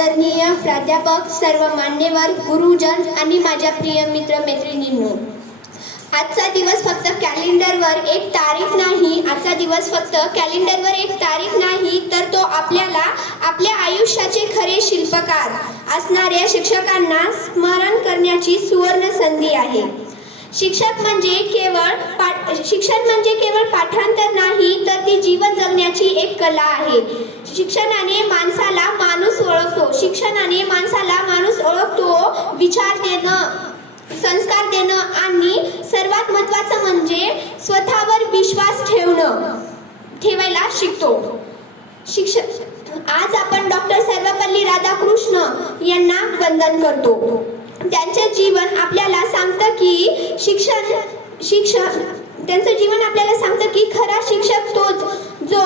आदरणीय प्राध्यापक सर्व मान्यवर गुरुजन आणि माझ्या प्रिय मित्र मैत्रिणींनो आजचा दिवस फक्त कॅलेंडरवर एक तारीख नाही आजचा दिवस फक्त कॅलेंडरवर एक तारीख नाही तर तो आपल्याला आपल्या आयुष्याचे खरे शिल्पकार असणाऱ्या शिक्षकांना स्मरण करण्याची सुवर्ण संधी आहे. शिक्षक म्हणजे केवळ पाठ शिक्षण म्हणजे केवळ पाठांतर नाही तर ती जीवन जगण्याची एक कला आहे. शिक्षणाने माणसाला माणूस ओळखतो. शिक्षणाने माणसाला माणूस ओळखतो विचार देणं संस्कार देणं आणि सर्वात महत्त्वाचं म्हणजे स्वतःवर विश्वास ठेवणं ठेवायला शिकतो. शिक्षक आज आपण डॉक्टर सर्वपल्ली राधाकृष्ण यांना वंदन करतो. त्यांचे जीवन आपल्याला सांगतं की शिक्षण शिक्षण त्यांचं जीवन आपल्याला सांगतं की खरा शिक्षक तोच जो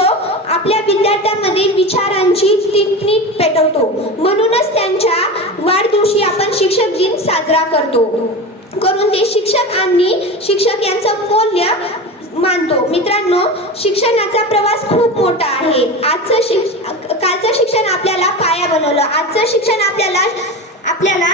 आपल्या विद्यार्थ्यांमध्ये विचारांची टिपणी पेटवतो. म्हणूनच त्यांच्या वाढदिवशी आपण शिक्षक दिन साजरा करतो. करून ते शिक्षक आणि शिक्षक यांचं मूल्य मानतो. मित्रांनो शिक्षणाचा प्रवास खूप मोठा आहे. आजचं शिक्ष कालचं शिक्षण आपल्याला पाया बनवलं. आजचं शिक्षण आपल्याला आपल्याला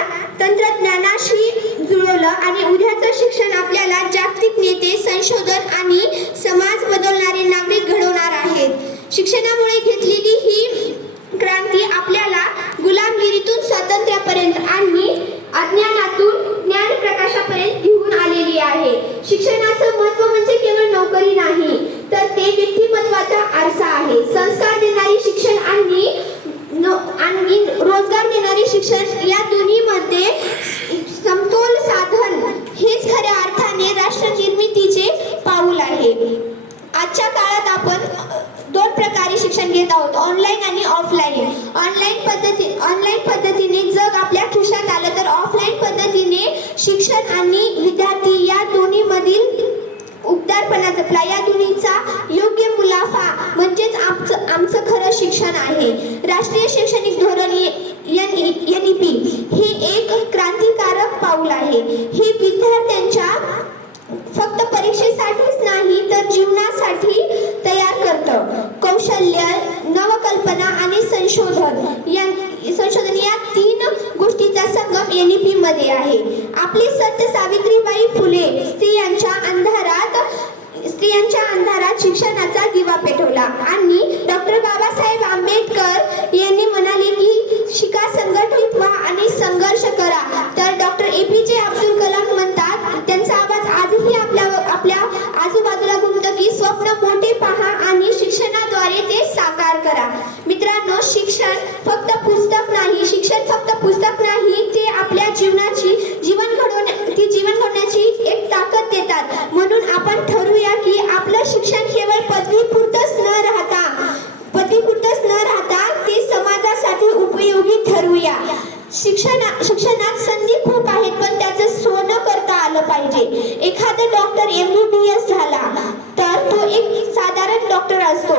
तंत्रज्ञानाशी जुळवलं आणि उद्याचं शिक्षण आपल्याला जागतिक नेते संशोधन आणि समाज बदलणारे नागरिक घडवणार आहेत. शिक्षणामुळे घेतली ही क्रांती आपल्याला गुलामगिरीतून स्वातंत्र्यापर्यंत आणि अज्ञानातून ज्ञान प्रकाशापर्यंत घेऊन आलेली आहे शिक्षणाचं महत्त्व म्हणजे केवळ नोकरी नाही तर ते व्यक्तिमत्वाचा आरसा आहे संस्कार देणारी शिक्षण आणि नो- आणि रोजगार देणारे शिक्षण या दोन्हीमध्ये समतोल साधन हेच खऱ्या अर्थाने राष्ट्र निर्मितीचे पाऊल आहे आजच्या काळात आपण अ, दोन प्रकारे शिक्षण घेत आहोत ऑनलाईन आणि ऑफलाईन ऑनलाईन पद्धती ऑनलाईन पद्धतीने जग आपल्या खिशात आलं तर ऑफलाईन पद्धतीने शिक्षण आणि विद्यार्थी या दोन्हीमधील उबदारपणा जपला. या दोन्हीचा योग्य मुलाफा म्हणजेच आमचं आमचं खरं शिक्षण आहे. राष्ट्रीय शैक्षणिक धोरण एन ई पी हे एक क्रांतिकारक पाऊल आहे. हे विद्यार्थ्यांच्या फक्त परीक्षेसाठीच नाही तर जीवनासाठी तयार करतं. कौशल्य नवकल्पना आणि संशोधन या संशोधन या तीन गोष्टीचा संगम एन पी मध्ये आहे. आपली सत्य सावित्रीबाई फुले स्त्रियांच्या अंधारात स्त्रियांच्या अंधारात शिक्षणाचा दिवा पेटवला आणि डॉक्टर बाबा आंबेडकर यांनी म्हणाले की शिका संघटित व्हा आणि संघर्ष करा तर doctor A P J Abdul Kalam म्हणतात त्यांचा आवाज आजही आपल्या आपल्या आजूबाजूला घुमतो की स्वप्न मोठे पहा आणि शिक्षणाद्वारे ते साकार करा मित्रांनो शिक्षण फक्त पुस्तक नाही शिक्षण फक्त पुस्तक नाही ते आपल्या जीवनाची जीवन घडवण्या ती जीवन घडवण्याची एक ताकद देतात म्हणून आपण ठरवूया की आपलं शिक्षण केवळ पदवी पुरतच न राहता पदवी पुरतच न राहता ते समाजासाठी उपयोगी ठरवूया शिक्षणा शिक्षणात संधी खूप आहेत पण त्याचं सोनं करता आलं पाहिजे. एखादा doctor M B B S झाला तर तो एक साधारण डॉक्टर असतो.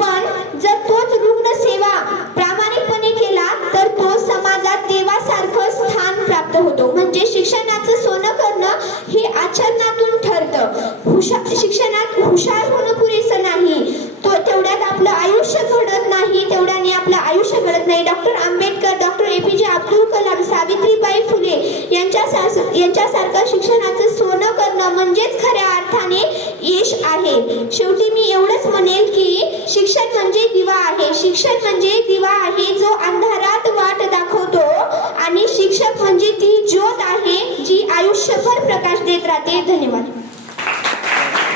पण जर तोच रुग्ण सेवा प्रामाणिकपणे केला तर तो समाजात देवासारखं स्थान प्राप्त होतो. म्हणजे शिक्षणाचं सोनं करणं हे आचरणातून ठरतं. हुशार शिक्षणात हुशार होणं पुरेसं नाही तो तेवढ्यात आपलं आयुष्य घडत नाही तेवढ्याने आपलं आयुष्य घडत नाही. Doctor Ambedkar doctor A P J Abdul Kalam Savitribai Phule यांच्या यांच्यासारखं शिक्षणाचं सोनं करणं म्हणजेच खऱ्या अर्थाने यश आहे. शेवटी मी एवढंच म्हणेल की शिक्षण म्हणजे दिवा आहे. शिक्षण म्हणजे दिवा आहे जो अंधारात वाट दाखवतो आणि शिक्षक म्हणजे ती ज्योत आहे जी आयुष्यभर प्रकाश देत राहते. धन्यवाद.